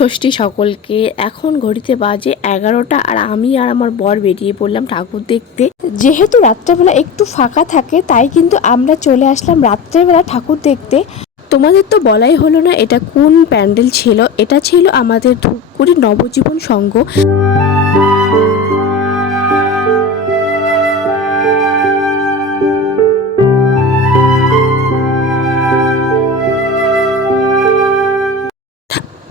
ষষ্ঠী সকলকে। এখন ঘড়িতে বাজে 11টা আর আমি আর আমার বর বেরিয়ে পড়লাম ঠাকুর দেখতে। যেহেতু রাত্রেবেলা একটু ফাঁকা থাকে তাই কিন্তু আমরা চলে আসলাম রাত্রেবেলা ঠাকুর দেখতে। তোমাদের তো বলাই হলো না এটা কোন প্যান্ডেল ছিল। এটা ছিল আমাদের ধূপগুড়ি নবজীবন সংঘ।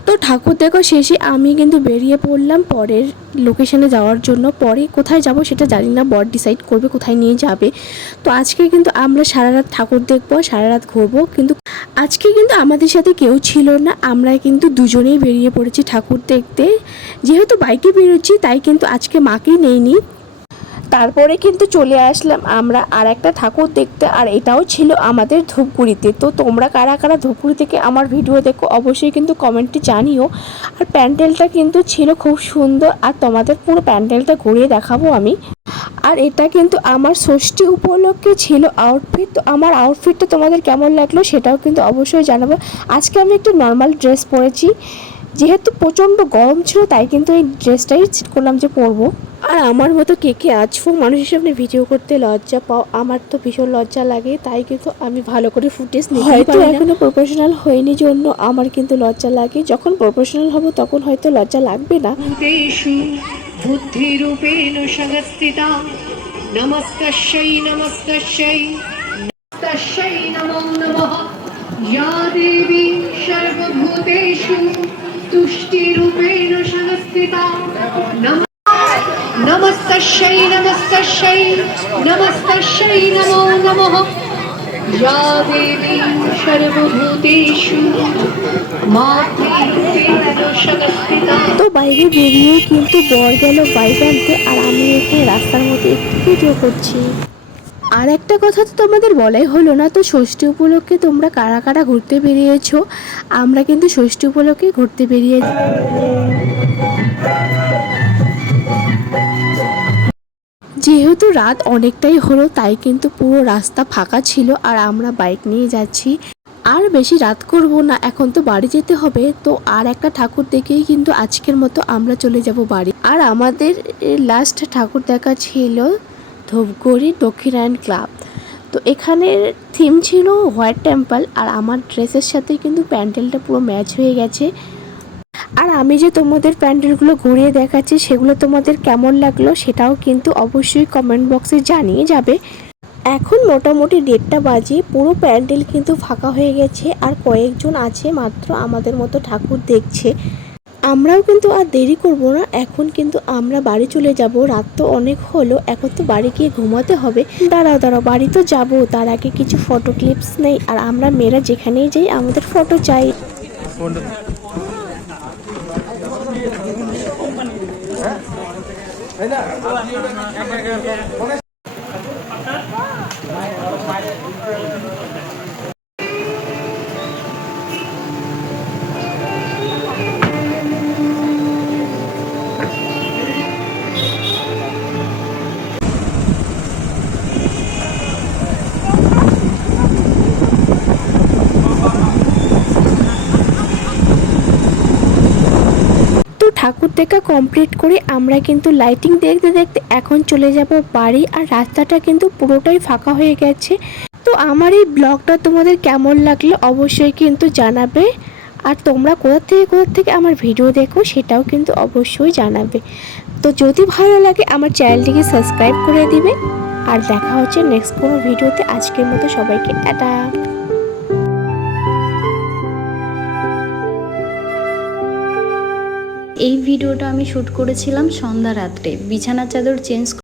তো ঠাকুর দেখা শেষে আমি কিন্তু বেরিয়ে পড়লাম পরের লোকেশনে যাওয়ার জন্য। পরে কোথায় যাব সেটা জানি না, বর ডিসাইড করবে কোথায় নিয়ে যাবে। তো আজকে কিন্তু আমরা সারা রাত ঠাকুর দেখবো, সারা রাত ঘুরবো। কিন্তু আজকে কিন্তু আমাদের সাথে কেউ ছিল না, আমরা কিন্তু দুজনেই বেরিয়ে পড়েছি ঠাকুর দেখতে। যেহেতু বাইকে বেরোচ্ছি তাই কিন্তু আজকে মাকেই নেইনি। তারপরে কিন্তু চলে আসলাম আমরা আর একটা ঠাকুর দেখতে, আর এটাও ছিল আমাদের ধূপগুড়িতে। তো তোমরা কারা কারা ধূপগুড়ি থেকে আমার ভিডিও দেখো অবশ্যই কিন্তু কমেন্টে জানিও। আর প্যান্ডেলটা কিন্তু ছিল খুব সুন্দর, আর তোমাদের পুরো প্যান্ডেলটা ঘুরিয়ে দেখাবো আমি। আর এটা কিন্তু আমার ষষ্ঠী উপলক্ষে ছিল আউটফিট। তো আমার আউটফিটটা তোমাদের কেমন লাগলো সেটাও কিন্তু অবশ্যই জানাবো। আজকে আমি একটু নর্মাল ড্রেস পরেছি, যেহেতু প্রচণ্ড গরম ছিল তাই কিন্তু এই ড্রেসটাই করলাম যে পরবো। আর আমার মতো কে কে আছো মানুষ হিসেবে ভিডিও করতে লজ্জা পাও? আমার তো ভীষণ লজ্জা লাগে, তাই কিন্তু আমি ভালো করে ফুটেজ নিতে পারি না। এখনো প্রফেশনাল হয়নি জন্য আমার কিন্তু লজ্জা লাগে। যখন প্রফেশনাল হব তখন হয়তো লজ্জা লাগবে না। বুদ্ধিরূপেণ সংস্থিতা নমস্তস্যৈ নমস্তস্যৈ তস্যৈ নমো নমঃ या देवी सर्वभूतेषु तुष्टिरूपेण संस्थिता नमस्तस्यै नमस्तस्यै नमस्तस्यै नमो नमः या देवी सर्वभूतेषु मातृरूपेण संस्थिता। তো বাইরে বেরিয়ে কিন্তু বর গেল বাইক আনতে, আর আমি এখানে রাস্তার মধ্যে একটু ভিডিও করছি। আর একটা কথা তো তোমাদের বলাই হলো না, তো ষষ্ঠী উপলক্ষে তোমরা কারা কারা ঘুরতে বেরিয়েছো? আমরা কিন্তু ষষ্ঠী উপলক্ষে ঘুরতে বেরিয়েছি। যেহেতু রাত অনেকটাই হলো তাই কিন্তু পুরো রাস্তা ফাঁকা ছিল, আর আমরা বাইক নিয়ে যাচ্ছি। আর বেশি রাত করব না, এখন তো বাড়ি যেতে হবে। তো আর একটা ঠাকুর দেখেই কিন্তু আজকের মতো আমরা চলে যাব বাড়ি। আর আমাদের লাস্ট ঠাকুর দেখা ছিল ধূপগুড়ি দক্ষিণায়ন ক্লাব। তো এখানের থিম ছিল হোয়াইট টেম্পল, আর আমার ড্রেসের সাথে কিন্তু প্যান্ডেলটা পুরো ম্যাচ হয়ে গেছে। আর আমি যে তোমাদের প্যান্ডেলগুলো ঘুরিয়ে দেখাচ্ছি সেগুলো তোমাদের কেমন লাগলো সেটাও কিন্তু অবশ্যই কমেন্ট বক্সে জানিয়ে যাবে। এখন মোটামুটি 1:30 বাজে, পুরো প্যান্ডেল কিন্তু ফাঁকা হয়ে গেছে, আর কয়েকজন আছে মাত্র আমাদের মতো ঠাকুর দেখছে। আমরাও কিন্তু আর দেরি করব না, এখন কিন্তু আমরা বাড়ি চলে যাব। রাত তো অনেক হলো, এখন তো বাড়ি গিয়ে ঘুমাতে হবে। দাঁড়াও বাড়ি তো যাব, তার আগে কিছু ফটো ক্লিপস নেই। আর আমরা মেয়েরা যেখানেই যাই আমাদের ফটো চাই। ঠাকুর দেখা কমপ্লিট করে আমরা কিন্তু লাইটিং দেখতে দেখতে এখন চলে যাব বাড়ি। আর রাস্তাটা কিন্তু পুরোটাই ফাঁকা হয়ে গেছে। তো আমার এই ব্লগটা তোমাদের কেমন লাগলো অবশ্যই কিন্তু জানাবে। আর তোমরা কোথা থেকে আমার ভিডিও দেখো সেটাও কিন্তু অবশ্যই জানাবে। তো যদি ভালো লাগে আমার চ্যানেলটিকে সাবস্ক্রাইব করে দিবে। আর দেখা হচ্ছে নেক্সট কোনো ভিডিওতে। আজকের মতো সবাইকে টাটা। এই ভিডিওটা আমি শ্যুট করেছিলাম সন্ধ্যা রাত্রে, বিছানার চাদর চেঞ্জ